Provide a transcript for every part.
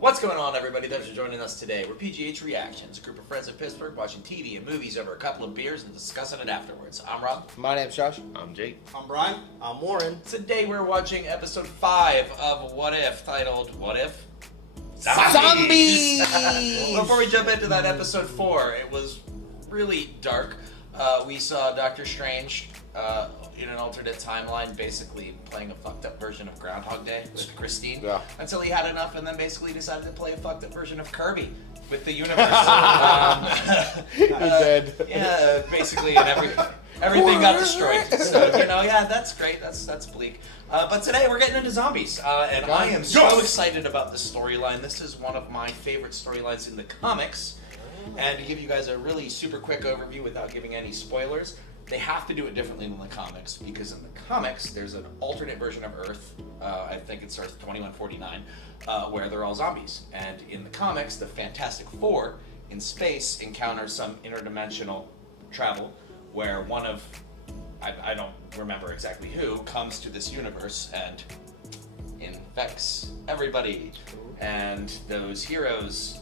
What's going on, everybody? Thanks for joining us today. We're PGH Reactions, a group of friends in Pittsburgh watching TV and movies over a couple of beers and discussing it afterwards. I'm Rob. My name's Josh. I'm Jake. I'm Brian. I'm Warren. Today we're watching episode 5 of What If, titled What If? Zombies! Before we jump into that, episode 4, it was really dark. We saw Doctor Strange in an alternate timeline, basically playing a fucked up version of Groundhog Day with Christine, until he had enough and then basically decided to play a fucked up version of Kirby with the universe. He did. Yeah, basically, and everything got destroyed. So, you know, yeah, that's great. That's bleak. But today we're getting into zombies, and I am so excited about this storyline. This is one of my favorite storylines in the comics. And to give you guys a really super quick overview without giving any spoilers, they have to do it differently than the comics, because in the comics there's an alternate version of Earth, I think it's Earth 2149, where they're all zombies. And in the comics, the Fantastic Four in space encounters some interdimensional travel where one of, I don't remember exactly who, comes to this universe and infects everybody. And those heroes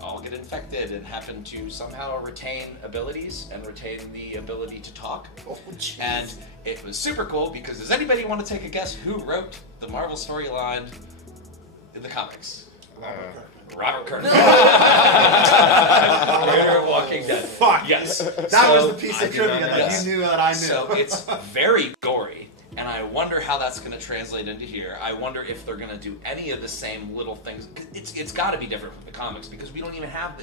all get infected and happen to somehow retain abilities and retain the ability to talk. And it was super cool because, does anybody want to take a guess who wrote the Marvel storyline in the comics? Robert Kirkman. Walking Dead. Fuck. Yes. That was the piece of trivia that you knew that I knew. So it's very gory. And I wonder how that's going to translate into here. I wonder if they're going to do any of the same little things. It's got to be different from the comics because we haven't even had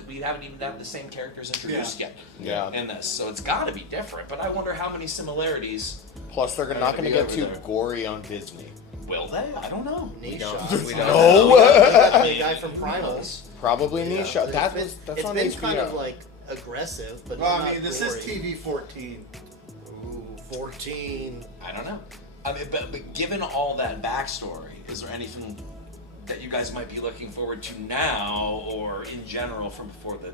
the same characters introduced yet in this. So it's got to be different. But I wonder how many similarities. Plus, they're not going to get too gory on Disney. Will they? I don't know. We don't. No. The guy from Primal. Probably Nisha. That's on HBO. It's kind of like aggressive, but well, not I mean, this gory. is TV 14. Ooh, 14. I don't know. I mean, but given all that backstory, is there anything that you guys might be looking forward to now, or in general from before the,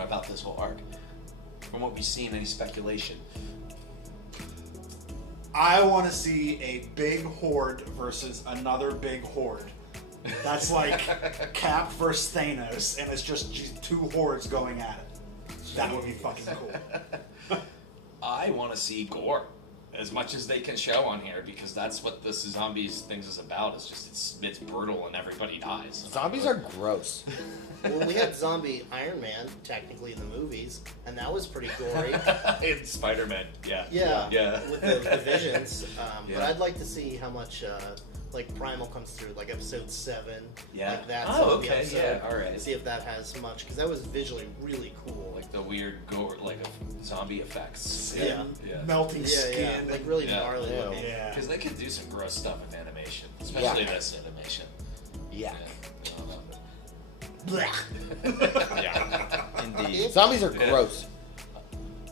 about this whole arc? From what we've seen, any speculation? I want to see a big horde versus another big horde. That's like Cap versus Thanos, and it's just two hordes going at it. That would be fucking cool. I want to see gore as much as they can show on here, because that's what this zombies things is about. It's just it's brutal and everybody dies. Zombies are gross. Well, we had zombie Iron Man technically in the movies, and that was pretty gory. In Spider-Man, yeah. With the visions. But I'd like to see how much like Primal comes through, like episode 7. Like that. Okay. All right. See if that has much, because that was visually really cool. Like the weird gore, like zombie effects. Melting skin. Like really gnarly looking. Yeah. Because they could do some gross stuff with animation, especially this animation. Yeah. Indeed. Zombies are gross.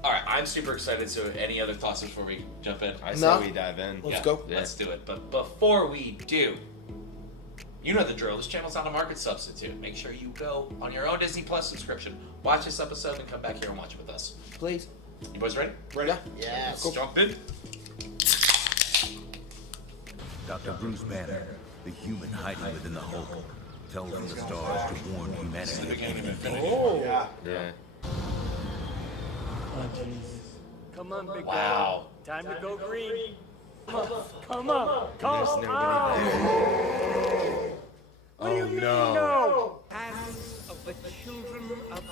Alright, I'm super excited. So any other thoughts before we jump in? I say we dive in. Let's go. Let's do it. But before we do, you know the drill. This channel's not a market substitute. Make sure you go on your own Disney Plus subscription, watch this episode, and come back here and watch it with us. Please. You boys ready? Ready? Yeah. Let's jump in. Dr. Bruce Banner, the human hiding within the Hulk, tells the stars to warn humanity. Yeah. Come on, big Wow. guy. Time to go green. Come on. There's nobody there. What do you mean, no? Hands of the children of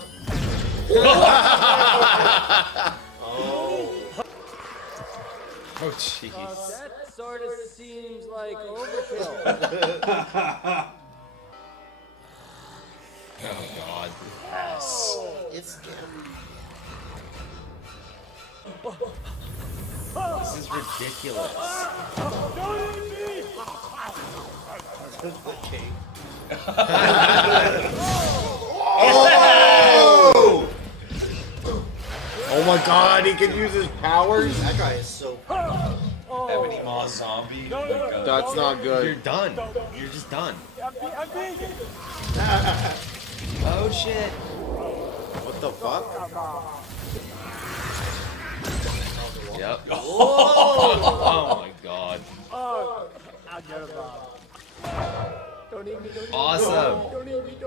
Oh, jeez. That sort of seems like overkill. Oh, God. Yes. It's scary. This is ridiculous. Don't eat me! The cake. Oh my God, he can use his powers. That guy is so. Ebony Maw zombie. That's not You're good. done. You're just done. I'm vegan. Oh, shit. What the fuck? Yep. Oh my God. Oh, I'll get it, Bob. Awesome.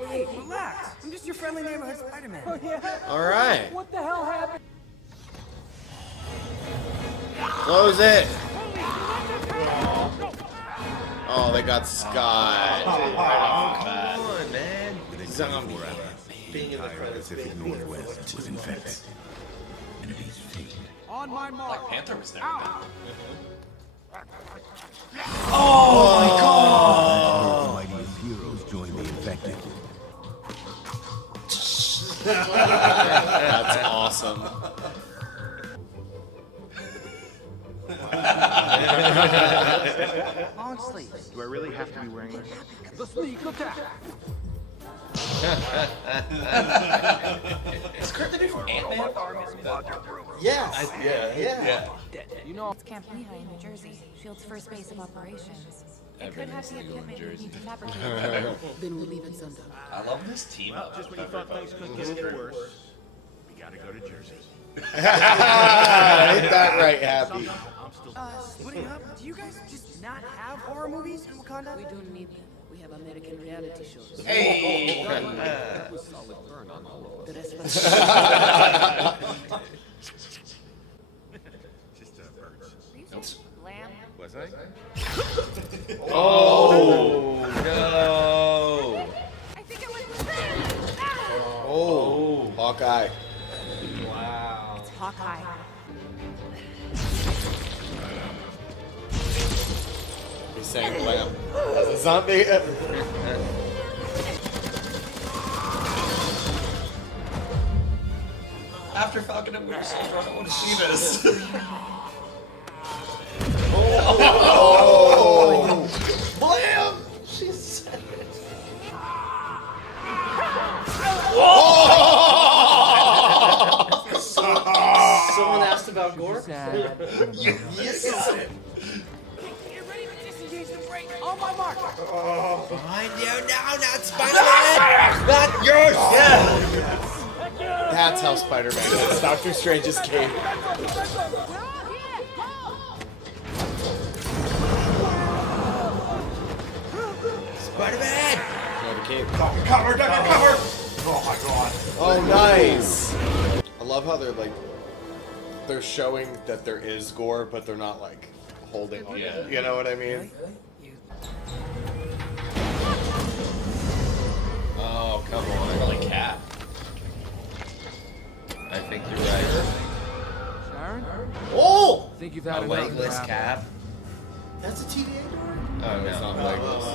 Hey, relax. I'm just your friendly neighborhood Spider-Man. Oh, yeah? All right. What the hell happened? Close it. Oh, they got Scott. Come on, man. Zombie. Being in the credits. Pacific Northwest was infected. And it is fate. On my mark. Black Panther was there. The mightiest heroes joined the infected. That's awesome. Long sleeves. Do I really have to be wearing this? The sneak attack. Is Kurt the dude from Ant-Man? Yes. Yeah. You know, It's Camp Lehigh in New Jersey, Shield's first base of operations. It could have the equipment you need to fabricate. Then we'll leave at sundown. I love this team up. Just when you thought things couldn't get any worse, we gotta go to Jersey. Ain't that right, Happy? splitting up? Do you guys just not have horror movies in Wakanda? We don't need them. We have American reality shows. Hey! The rest of us. Just birds. Lamb. Was I? Oh, no. I think it was Oh, Hawkeye. Wow. It's Hawkeye. He's saying blam. As a zombie. After Falcon and Winter Soldier, I don't want to see this. Oh! Blam! She said it. Someone asked about Gore? Yes! Get ready to disengage the brake. On my mark. Behind you now, not Spider-Man! Not yours! That's how Spider-Man is. Doctor Strange's cape. Spider-Man! No, the cape. Cover! Cover! Oh my god. Oh, nice! I love how they're showing that there is gore, but they're not like holding on. Yeah. You know what I mean? Oh, come on. Probably Cap. I think you're right. Sharon? Oh! I think you've A had enough. legless cap? That's a TVA door? Oh, It's no. not legless.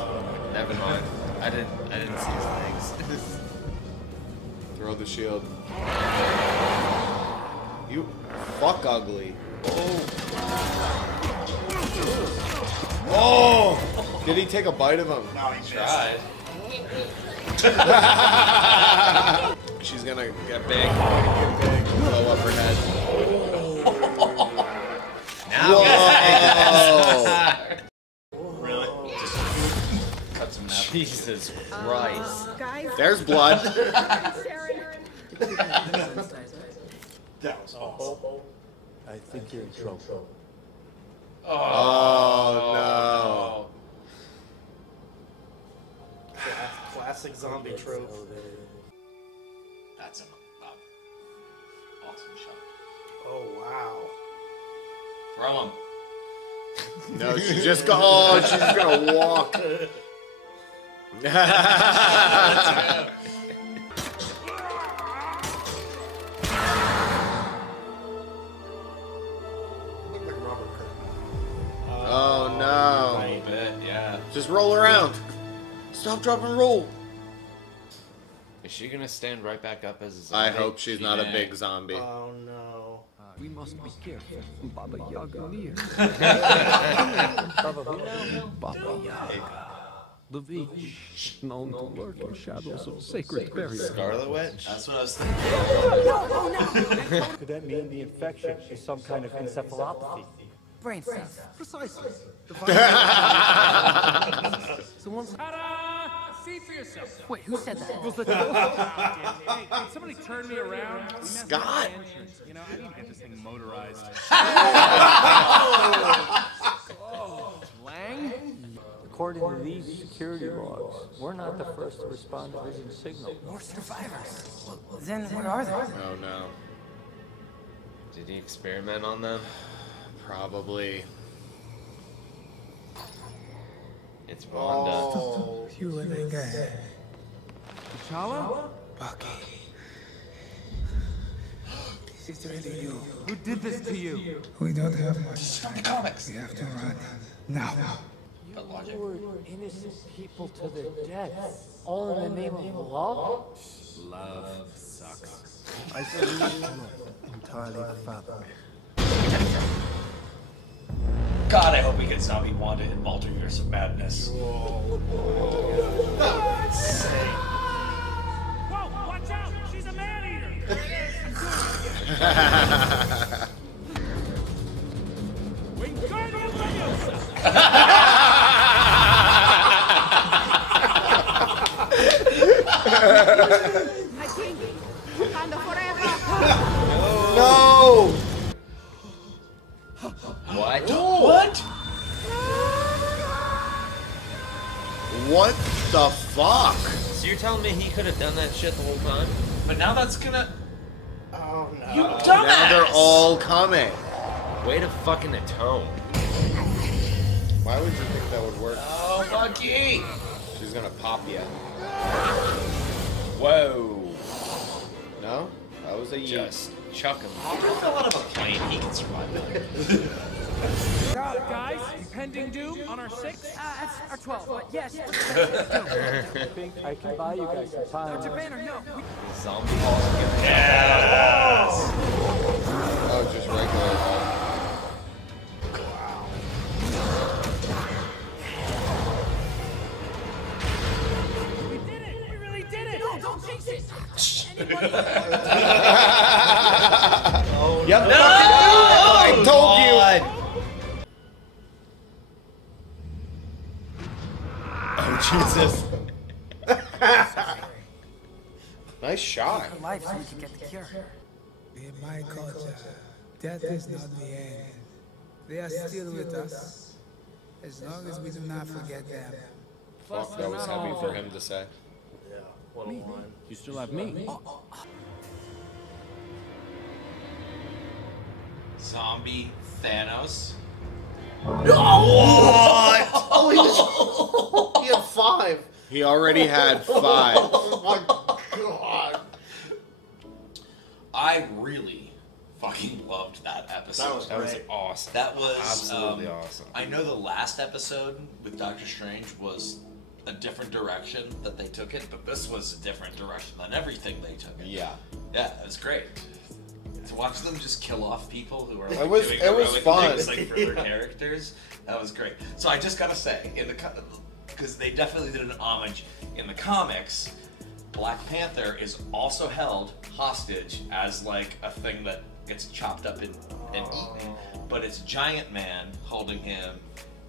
Never mind. I didn't see his legs. Throw the shield. You fuck ugly. Oh! Did he take a bite of him? No, he Tried. She's gonna get big. Get big. Blow up her head. Now Really? Cut some napkins. Jesus Christ. Guys, There's blood. Sharon. That was awesome. I think you're in trouble. Oh, Classic zombie trope. That's an awesome shot. Oh, wow. Throw him. no. No, she's just oh, she's gonna walk. Looked like Robert Kirkman. Oh A no. little bit, yeah. Just roll around. Stop, drop, and roll. Is she gonna stand right back up as a zombie? I hope she's not a Yeah. big zombie. Oh, no. We must be careful. Baba Yaga near. Baba Yaga. The Beach, known to lurk in shadows of sacred burial. Scarlet Witch? That's what I was thinking. Could that mean the infection is some kind of encephalopathy? Brain stuff. Precisely. Someone's. Ta-da! See for yourself. Wait, who said that? Was the Hey, can somebody turn me around? We messed up Scott. my entrance. You know, I need to get this thing motorized. Lang? The according to these security logs, we're not the first to respond to vision signal. More survivors. Well, then where are they? Oh no. Did he experiment on them? Probably. It's Wanda. Oh. You and that guy. T'Challa? Bucky. This is really you. Who did this to you? We don't have much. It's from the comics. We have to run. Now. But logic. Lured innocent people to their death, all in the name of love? Love sucks. I see entirely father. God, I hope we get Zombie Wanda in Multiverse of Madness. Whoa, watch out! She's a man-eater! Wingardium Leviosa! My king! Wakanda forever! No! What? What? What the fuck? So you're telling me he could have done that shit the whole time? But now that's gonna... Oh no. You dumbass! Now they're all coming. Way to fucking atone. Why would you think that would work? Oh, Bucky! She's gonna pop you. Whoa. No? That was a Just chuck him. Walter fell out of a plane. He can survive that. Guys, impending doom on our 6? That's our 12, but yes. I think I can buy you guys some time. Dr. Banner, no. Zombie. Yes! Oh, just regular. We did it! We really did it! No, don't jinx it! Oh Yep. No! I told you. Oh Jesus. Nice shot. Life so we can get the cure. In my culture, death is not the end. They are still with us. As long as we do not forget them. Fuck, that was heavy for him to say. Yeah, what a line. You still have me. Zombie Thanos. What? Holy shit! He had 5. He already had 5. Oh my god. I really fucking loved that episode. That was That was great. awesome. That was Absolutely awesome. I know the last episode with Doctor Strange was a different direction that they took it, but this was a different direction than everything they took it. Yeah. Yeah, it was great. To watch them just kill off people who are like It was doing fun. heroic things like for their characters, that was great. So I just gotta say, because they definitely did an homage in the comics, Black Panther is also held hostage as like a thing that gets chopped up and eaten, but it's Giant Man holding him,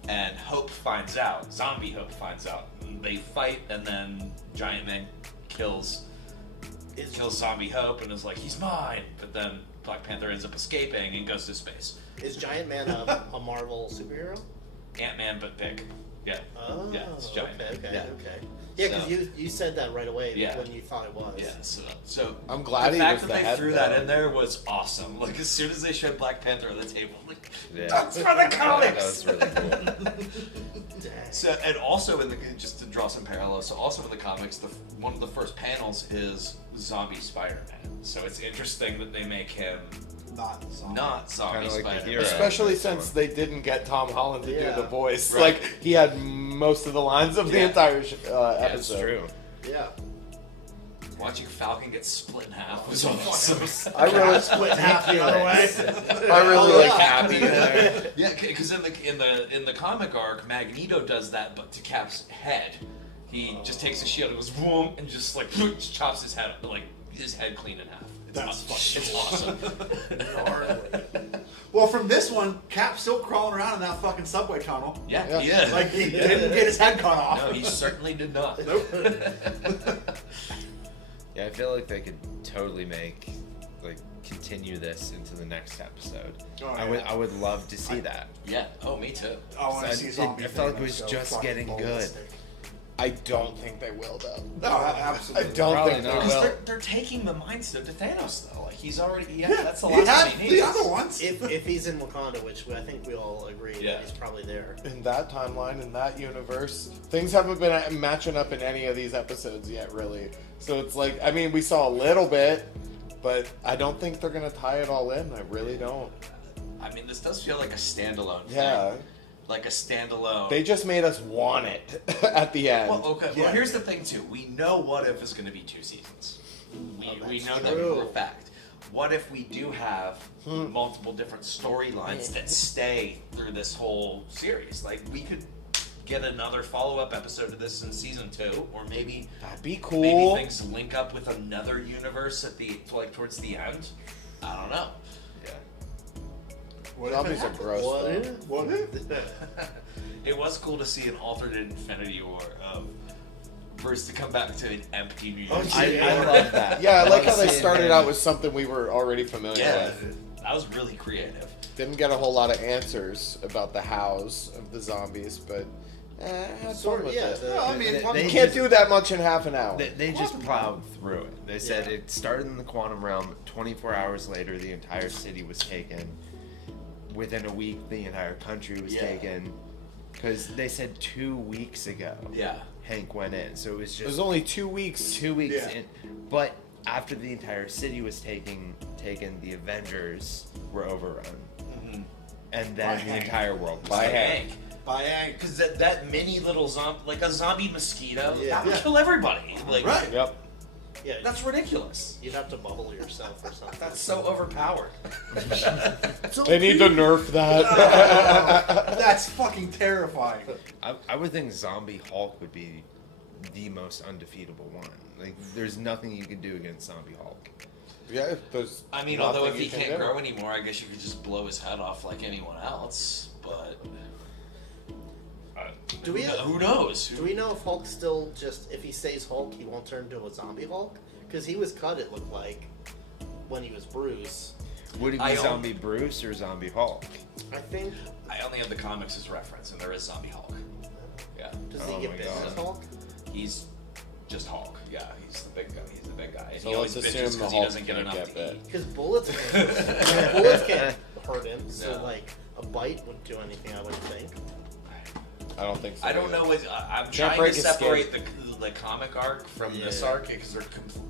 and Hope finds out. Zombie Hope finds out. They fight, and then Giant Man kills Zombie Hope and is like, he's mine. But then Black Panther ends up escaping and goes to space. Is Giant Man a Marvel superhero? Ant-Man, but big. Yeah. Oh, yeah, it's Giant Man. okay, Yeah. okay. Yeah, because So- you said that right away Yeah. when you thought it was. Yeah, so I'm glad the he fact was that the they head, threw that though. in there was awesome. Like as soon as they showed Black Panther on the table, I'm like, Yeah. that's for the comics. That was really cool. So, and also in the, just to draw some parallels, so also in the comics, one of the first panels is zombie Spider-Man. So it's interesting that they make him Not zombie. not zombie Kinda like the Spider-Man. hero. Especially since they didn't get Tom Holland to Yeah. do the voice. Right. Like, he had most of the lines of the Yeah. entire That's episode. true. Yeah. Watching Falcon get split in half was awesome. I really Split in half the other way. I really like Happy in there. Yeah, because in the comic arc, Magneto does that, but to Cap's head, he just takes a shield and goes boom, and just like just chops his head clean in half. It's awesome. Well, from this one, Cap's still crawling around in that fucking subway tunnel. Yeah, he is. Like he didn't get his head cut off. No, he certainly did not. Nope. Yeah, I feel like they could totally make like continue this into the next episode. Oh, I would love to see that. Yeah. Oh, me too. I want to see zombie. I felt like it was just getting good. I don't think they will, though. No, absolutely. I don't think they will. They're taking the Mind Stone to Thanos, though. Like, he's already... Yeah, that's the He last had one he needs. the other ones. If he's in Wakanda, which I think we all agree that he's probably there. In that timeline, in that universe, things haven't been matching up in any of these episodes yet, really. So it's like, I mean, we saw a little bit, but I don't think they're going to tie it all in. I really don't. I mean, this does feel like a standalone thing. Yeah. Like a standalone. They just made us want it at the end. Well, okay. Well, here's the thing, too. We know What If is going to be 2 seasons. We know that for a fact. What if we do have multiple different storylines that stay through this whole series? Like, we could get another follow-up episode to this in season 2, or maybe that'd be cool. Maybe things link up with another universe at the towards the end. I don't know. Zombies are gross. What if? It was cool to see an alternate Infinity War of Bruce to come back to an empty New York City. I love that. Yeah, I like how they started out with something we were already familiar with. That was really creative. Didn't get a whole lot of answers about the hows of the zombies, but had fun with it. I mean, you can't do that much in half an hour. They just plowed through it. They said it started in the quantum realm. 24 hours later, the entire city was taken. Within a week, the entire country was taken. Because they said 2 weeks ago. Hank went in, so it was just. It was only 2 weeks. 2 weeks in, but after the entire city was taken, the Avengers were overrun, and then the entire world was by taken. Hank. Because that mini little zombie, like a zombie mosquito, that would kill everybody. Like, Yep. Yeah, that's ridiculous. You'd have to bubble yourself or something. That's so overpowered. They need to nerf that. That's fucking terrifying. I would think Zombie Hulk would be the most undefeatable one. Like, there's nothing you can do against Zombie Hulk. Yeah, there's. I mean, although if he can't grow anymore, I guess you could just blow his head off like anyone else. But who knows? Do we know if Hulk still if he stays Hulk, he won't turn into a zombie Hulk? Because he was cut, it looked like, when he was Bruce. Would he be Zombie Bruce or Zombie Hulk? I think. I only have the comics as reference, and there is Zombie Hulk. Yeah. Does he get bit as Hulk? He's just Hulk. Yeah, he's the big guy. He's the big guy. And So he always let's bitches assume the because he Hulk doesn't get can't enough get to eat. Because bullets can't hurt him, so like a bite wouldn't do anything, I would think. I don't think so. I don't know. I'm trying to separate the comic arc from this arc because they're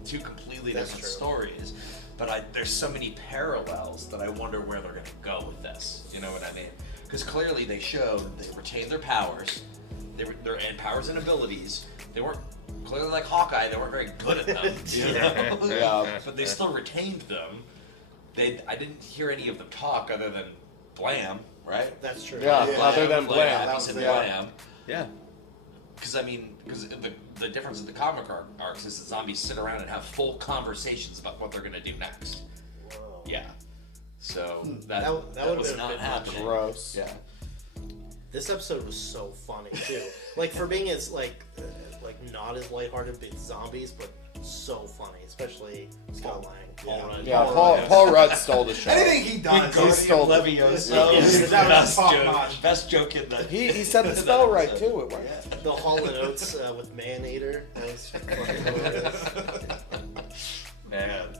two completely different stories. But there's so many parallels that I wonder where they're going to go with this. You know what I mean? Because clearly they showed they retained their powers, and powers and abilities. They weren't clearly like Hawkeye. They weren't very good at them. You know? But they still retained them. I didn't hear any of them talk other than Blam. Right? That's true. Yeah, other than Blam. He said Blam. Yeah. Because, I mean, the difference in the comic arcs is that zombies sit around and have full conversations about what they're going to do next. Whoa. Yeah. So that was not happening. Gross. Yeah. This episode was so funny, too. Like, for being as, like not as lighthearted with zombies, but so funny, especially Scott Lang. Paul Rudd. Yeah, Paul Rudd stole the show. Anything he does, he stole the best joke in the. He said the spell right too. It worked. The Hall and Oates with Maneater. That was fucking Man,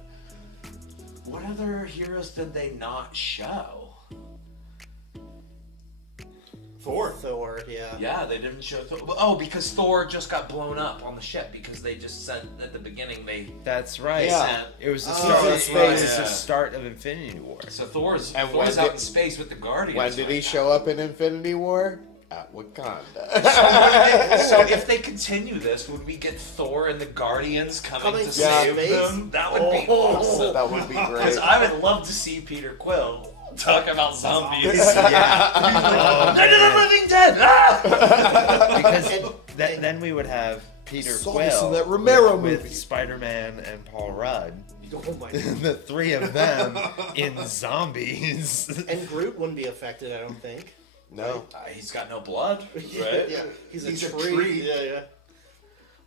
what other heroes did they not show? Thor, yeah. Yeah, they didn't show Thor. Oh, because Thor just got blown up on the ship because they just sent at the beginning That's right. Yeah. It was the start of space. It was the start of Infinity War. So Thor's out in space with the Guardians. When did he show up in Infinity War? At Wakanda. So if they continue this, would we get Thor and the Guardians coming to save them? That would be awesome. That would be great. Because I would love to see Peter Quill talk about zombies. Yeah. Night of the Living Dead! Ah! Because then we would have Peter Quill that Romero with Spider-Man and Paul Rudd. Oh my God. The three of them in zombies. And Groot wouldn't be affected, I don't think. No. He's got no blood, right? Yeah, he's a tree. Yeah.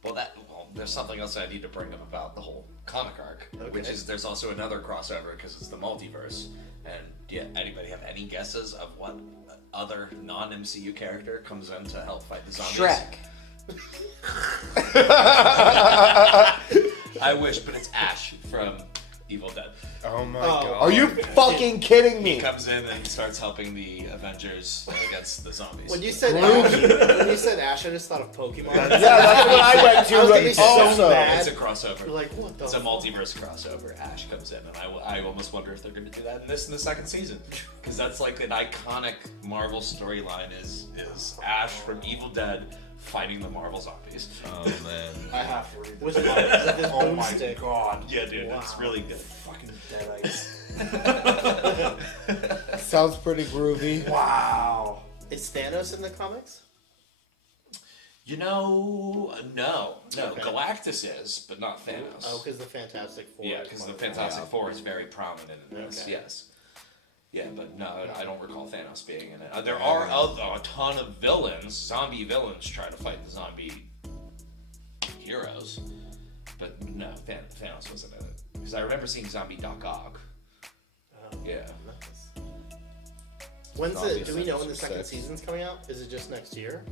Well, there's something else I need to bring up about the whole comic arc, which is there's also another crossover because it's the multiverse. And anybody have any guesses of what other non-MCU character comes in to help fight the zombies? Shrek. I wish, but it's Ash from Evil Dead. Oh my god. Are you fucking kidding me? He comes in and he starts helping the Avengers against the zombies. When you said Ash, I just thought of Pokemon. Yeah, that's what I went to. I was gonna be so mad. It's a crossover. Like, what the it's a multiverse crossover. Ash comes in, and I almost wonder if they're going to do that in the second season, because that's like an iconic Marvel storyline. Is Ash from Evil Dead fighting the Marvel zombies? Oh man, I have to read With this. Oh my god. Yeah, dude, Wow. it's really good. Fucking dead ice. Sounds pretty groovy. Wow. Is Thanos in the comics? You know, no. Okay. Galactus is, but not Thanos. Oh, because the Fantastic Four. Yeah, because the Fantastic Four is very prominent in this. Okay. Yes. Yeah, but no, I don't recall Thanos being in it. There are a ton of villains, zombie villains, try to fight the zombie heroes, but no, Thanos wasn't in it. Because I remember seeing Zombie Doc Ock. Oh, Yeah. nice. When's it? Do we know when the second season's coming out? Is it just next year?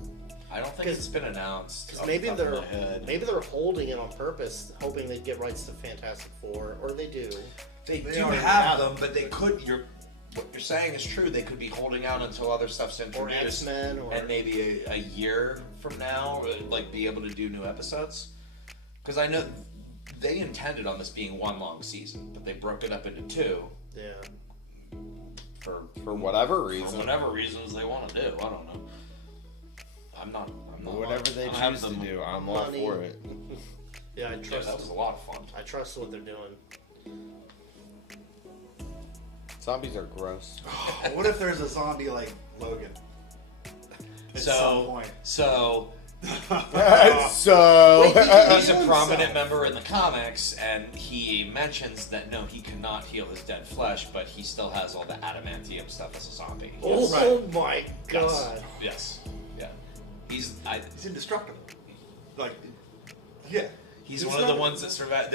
I don't think it's been announced. Because maybe they're holding it on purpose, hoping they'd get rights to Fantastic Four, or they do. They do already have them, but they could. What you're saying is true. They could be holding out until other stuff's Or introduced, X-Men, or and maybe a year from now, like be able to do new episodes. Because I know they intended on this being one long season, but they broke it up into two. Yeah. For whatever reason. For whatever reasons they want to do. I don't know. I'm not. Whatever they choose to do, I'm all for it. Yeah, I trust. That was a lot of fun. I trust what they're doing. Zombies are gross. What if there's a zombie like Logan? At some point. So He's a prominent member in the comics, and he mentions that no, he cannot heal his dead flesh, but he still has all the adamantium stuff as a zombie. Oh my god! Yes. Yeah. He's indestructible. Like, yeah. He's one of the ones that survived.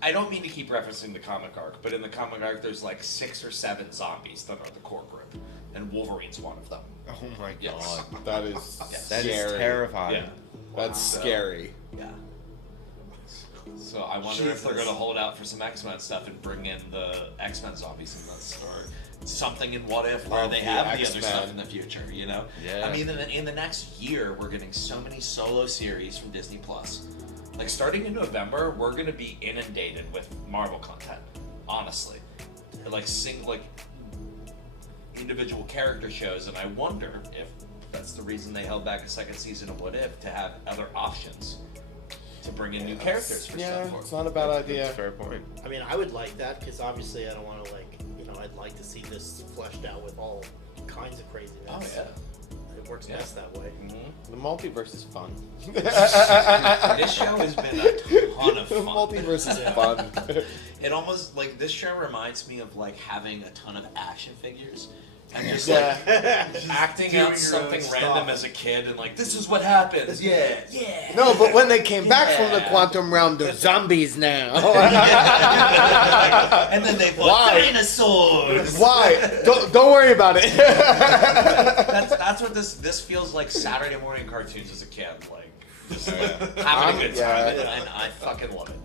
I don't mean to keep referencing the comic arc, but in the comic arc, there's like 6 or 7 zombies that are the core group, and Wolverine's one of them. Oh my god, Yes. That is that scary. is terrifying. Yeah. That's scary. Yeah. So I wonder if they're going to hold out for some X-Men stuff and bring in the X-Men zombies in this, or something in What If where Love they the have the other X-Men. stuff in the future. You know? Yeah. I mean, in the next year, we're getting so many solo series from Disney Plus. Like starting in November, we're going to be inundated with Marvel content. Honestly, like individual character shows, and I wonder if that's the reason they held back a second season of What If, to have other options to bring in new characters for stuff. It's not a bad idea. Fair point. I mean, I would like that because obviously I don't want to I'd like to see this fleshed out with all kinds of craziness. Oh yeah. It works best that way. The multiverse is fun. This show has been a ton of The fun. multiverse is fun. It almost like this show reminds me of like having a ton of action figures and just Yeah. like acting doing out your something own random stuff. as a kid and like this is what happens. Yeah. No, but when they came back from the quantum realm, they're zombies now. And then they put Why? dinosaurs. Why? Don't worry about it. That's what this feels like. Saturday morning cartoons as a kid, like just having a good time, and I fucking love it.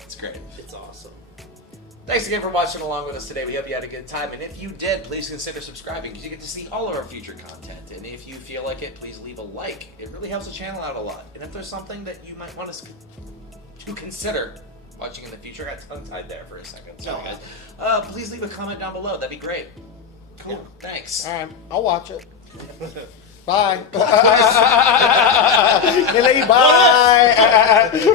It's great. It's awesome. Thanks again for watching along with us today. We hope you had a good time, and if you did, please consider subscribing because you get to see all of our future content. And if you feel like it, please leave a like. It really helps the channel out a lot. And if there's something that you might want us to consider watching in the future, I got tongue-tied there for a second. Sorry, guys. Please leave a comment down below. That'd be great. Cool. Yeah. Thanks. All right, I'll watch it. Bye. Bye.